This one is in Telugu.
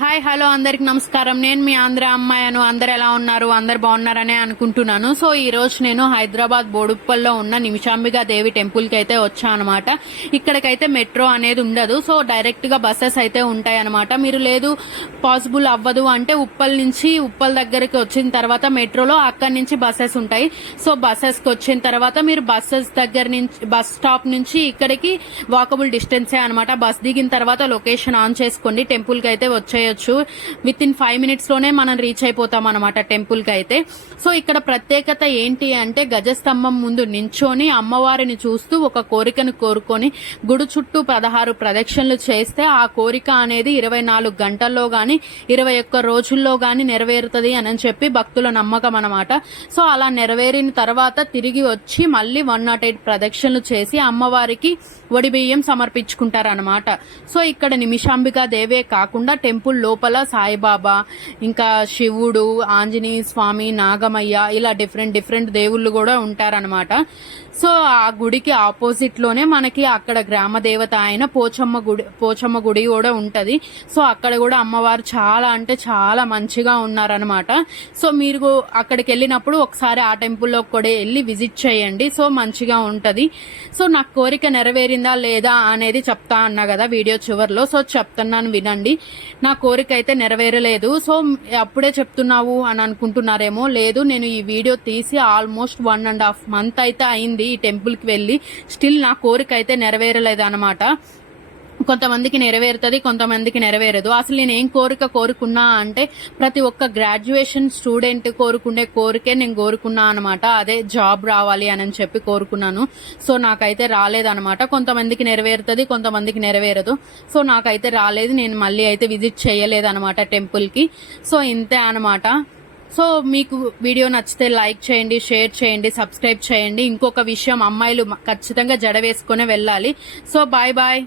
హాయ్ హలో అందరికి నమస్కారం. నేను మీ ఆంధ్ర అమ్మాయిను. అందరు ఎలా ఉన్నారు? అందరు బాగున్నారనే అనుకుంటున్నాను. సో ఈ రోజు నేను హైదరాబాద్ బోడుప్పల్లో ఉన్న నిమిషాంబికా దేవి టెంపుల్ కి అయితే వచ్చా అనమాట. ఇక్కడికైతే మెట్రో అనేది ఉండదు. సో డైరెక్ట్ గా బస్సెస్ అయితే ఉంటాయి అనమాట. మీరు లేదు పాసిబుల్ అవ్వదు అంటే ఉప్పల్ దగ్గరికి వచ్చిన తర్వాత మెట్రోలో అక్కడి నుంచి బస్సెస్ ఉంటాయి. సో బస్సెస్ కి వచ్చిన తర్వాత మీరు బస్సెస్ దగ్గర నుంచి బస్ స్టాప్ నుంచి ఇక్కడికి వాకబుల్ డిస్టెన్సే అనమాట. బస్ దిగిన తర్వాత లొకేషన్ ఆన్ చేసుకోండి. టెంపుల్ కి అయితే వచ్చే విత్ ఇన్ 5 minutes లోనే మనం రీచ్ అయిపోతాం అనమాట టెంపుల్ కి అయితే. సో ఇక్కడ ప్రత్యేకత ఏంటి అంటే గజస్తంభం ముందు నించొని అమ్మవారిని చూస్తూ ఒక కోరికను కోరుకొని గుడి చుట్టూ 16 ప్రదక్షిణలు చేస్తే ఆ కోరిక అనేది 24 గంటల్లో గాని 21 రోజుల్లో గాని నెరవేరుతుంది అని చెప్పి భక్తుల నమ్మకం అనమాట. సో అలా నెరవేరిన తర్వాత తిరిగి వచ్చి మళ్ళీ 108 ప్రదక్షిణలు చేసి అమ్మవారికి వడి బియ్యం సమర్పించుకుంటారనమాట. సో ఇక్కడ నిమిషాంబికా దేవే కాకుండా టెంపుల్ లోపల సాయిబాబా, ఇంకా శివుడు, ఆంజనేయ స్వామి, నాగమయ్య ఇలా డిఫరెంట్ దేవుళ్ళు కూడా ఉంటారనమాట. సో ఆ గుడికి ఆపోజిట్ లోనే మనకి అక్కడ గ్రామ దేవత అయిన పోచమ్మ గుడి కూడా ఉంటది. సో అక్కడ కూడా అమ్మవారు చాలా అంటే చాలా మంచిగా ఉన్నారనమాట. సో మీరు అక్కడికి వెళ్ళినప్పుడు ఒకసారి ఆ టెంపుల్లో కూడా వెళ్ళి విజిట్ చేయండి. సో మంచిగా ఉంటది. సో నాకు కోరిక నెరవేరిందా లేదా అనేది చెప్తా అన్నా కదా వీడియో చివర్లో. సో చెప్తున్నాను వినండి. నా కోరిక అయితే నెరవేరలేదు. సో అప్పుడే చెప్తున్నావు అని అనుకుంటున్నారేమో. లేదు, నేను ఈ వీడియో తీసి ఆల్మోస్ట్ 1.5 month అయితే అయింది ఈ టెంపుల్ కి వెళ్లి. స్టిల్ నా కోరిక అయితే నెరవేరలేదు అనమాట. కొంతమందికి నెరవేరుతుంది, కొంతమందికి నెరవేరదు. అసలు నేను ఏం కోరుకున్నా అంటే ప్రతి ఒక్క గ్రాడ్యుయేషన్ స్టూడెంట్ కోరుకునే కోరికే నేను కోరుకున్నా అనమాట. అదే జాబ్ రావాలి అని చెప్పి కోరుకున్నాను. సో నాకైతే రాలేదనమాట. కొంతమందికి నెరవేరుతుంది, కొంతమందికి నెరవేరదు. సో నాకైతే రాలేదు. నేను మళ్ళీ అయితే విజిట్ చేయలేదు అనమాట టెంపుల్ కి. సో ఇంతే అనమాట. సో మీకు వీడియో నచ్చితే లైక్ చేయండి, షేర్ చేయండి, సబ్స్క్రైబ్ చేయండి. ఇంకొక విషయం, అమ్మాయిలు ఖచ్చితంగా జడ వేసుకునే వెళ్ళాలి. So bye bye.